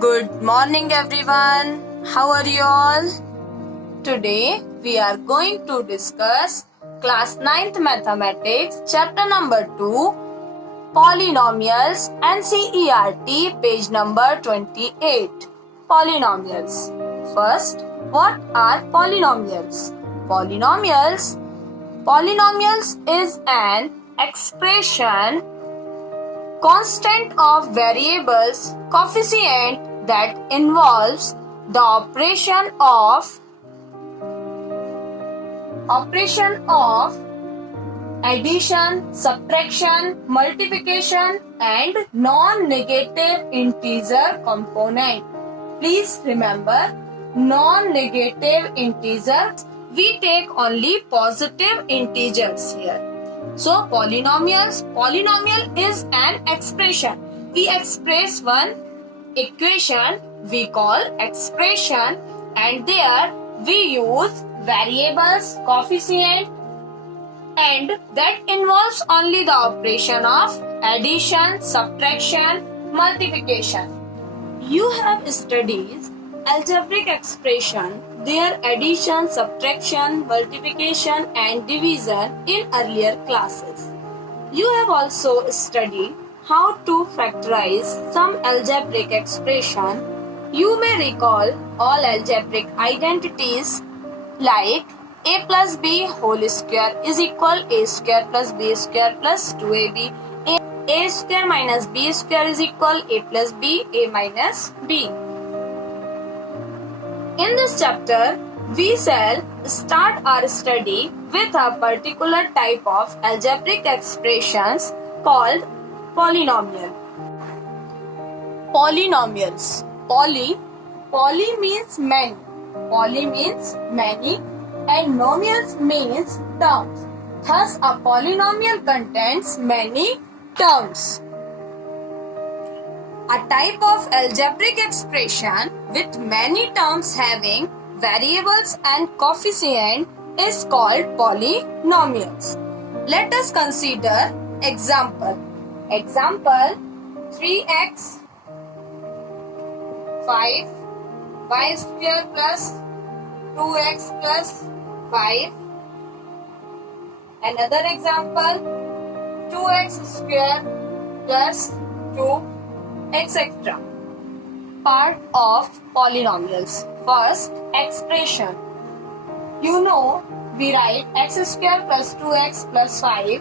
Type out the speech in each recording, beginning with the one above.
Good morning everyone. How are you all? Today we are going to discuss class 9th mathematics chapter number 2 polynomials NCERT page number 28. Polynomials. First, what are polynomials? Polynomials is an expression constant of variables coefficient that involves the operation of addition, subtraction, multiplication and non-negative integer component. Please remember, non-negative integers, we take only positive integers here. So polynomial is an expression. We express one equation we call expression, and there we use variables, coefficient, and that involves only the operation of addition, subtraction, multiplication. You have studied algebraic expression, their addition, subtraction, multiplication and division in earlier classes. You have also studied how to factorize some algebraic expression. You may recall all algebraic identities like a plus b whole square is equal a square plus b square plus 2ab. A square minus b square is equal a plus b, a minus b. In this chapter, we shall start our study with a particular type of algebraic expressions called polynomial. Polynomials. Poly means many. Poly means many and nomials means terms. Thus, a polynomial contains many terms. A type of algebraic expression with many terms having variables and coefficient is called polynomials. Let us consider example. Example 3x 5 y square plus 2x plus 5. Another example 2x square plus 2, etc. Part of polynomials. First, expression. You know, we write x square plus 2x plus 5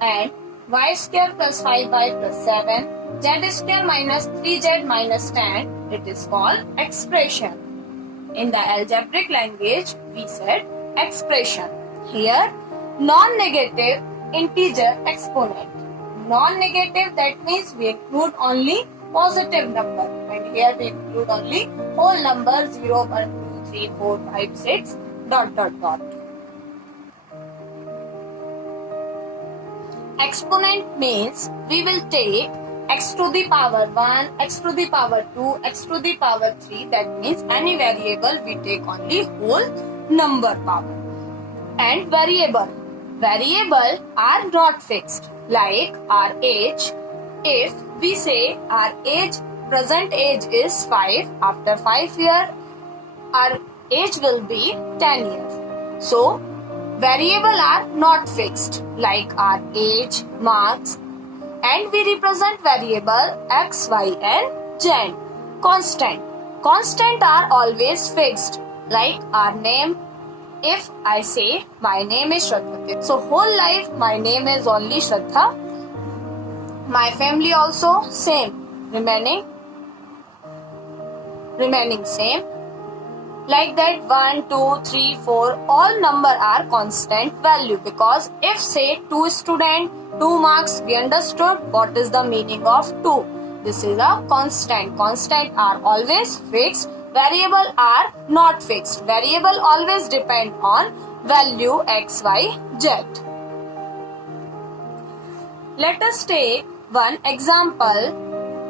and y square plus 5y plus 7, z square minus 3z minus 10. It is called expression. In the algebraic language, we said expression. Here, non-negative integer exponent. Non-negative, that means we include only positive number, and here we include only whole number 0, 1, 2, 3, 4, 5, 6, ... Exponent means we will take x to the power 1, x to the power 2, x to the power 3. That means any variable we take only whole number power. And variable are not fixed, like our age. If we say our age, present age is 5, after 5 years our age will be 10 years. So variable are not fixed, like our age, marks, and we represent variable x, y and z. Constant are always fixed, like our name. If I say my name is Shraddha, so whole life my name is only Shraddha. My family also same, remaining same. Like that 1, 2, 3, 4, all number are constant value, because if say 2 student, 2 marks, we understood what is the meaning of 2. This is a constant. Constant are always fixed. Variable are not fixed. Variable always depend on value x, y, z. Let us take one example.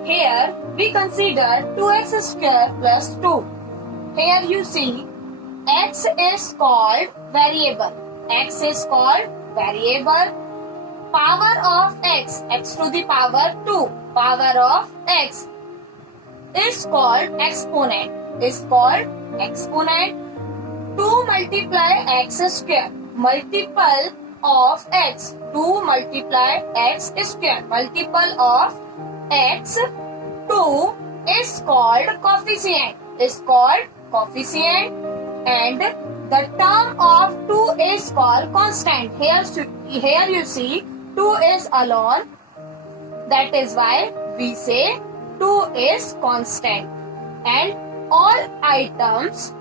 Here we consider 2x square plus 2. Here you see x is called variable. X is called variable. Power of x, x to the power 2. Power of x. is called exponent. Is called exponent. 2 multiply x square. Multiple of x. 2 multiply x square. Multiple of x. 2 is called coefficient. Is called coefficient. And the term of 2 is called constant. Here you see 2 is alone. That is why we say 2 is constant. And all items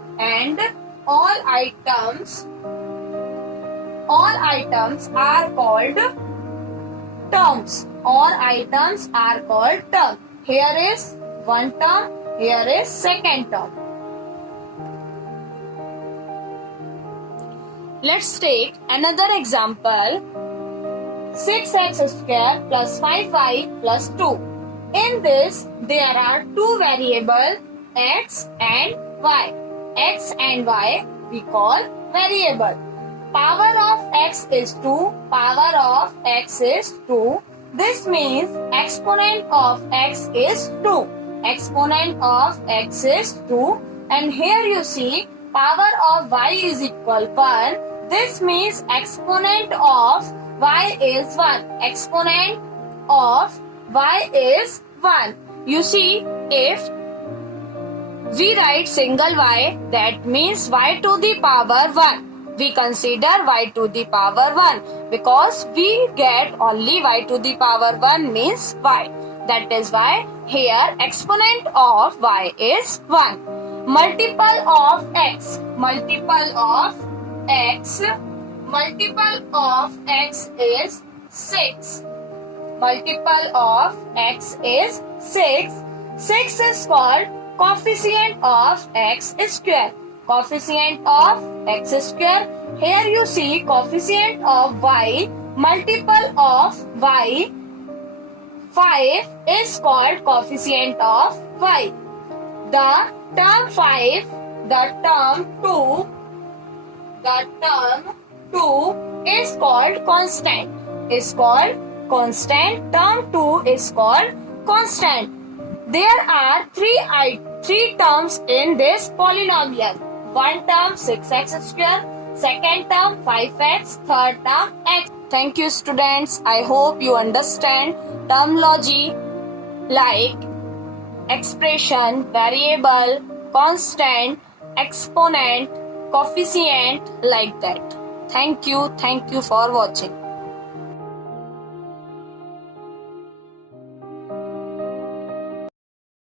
are called terms. All items are called terms. Here is one term, here is second term. Let's take another example. 6x square plus 5y plus 2. In this, there are two variables x and y. X and y we call variable. Power of x is 2. Power of x is 2. This means exponent of x is 2. Exponent of x is 2. And here you see power of y is equal 1. This means exponent of y is 1. Exponent of y is 1. You see, if we write single y, that means y to the power 1. We consider y to the power 1 because we get only y to the power 1 means y. That is why here exponent of y is 1. Multiple of x. Multiple of x. Multiple of x is 6. Multiple of x is 6. 6 is called coefficient of x square. Coefficient of x square. Here you see coefficient of y. Multiple of y. 5 is called coefficient of y. The term 5, the term 2 is called constant. Is called constant. Term 2 is called constant. There are three terms in this polynomial. One term 6x square, second term 5x, third term x. Thank you students. I hope you understand terminology like expression, variable, constant, exponent, coefficient like that. Thank you for watching.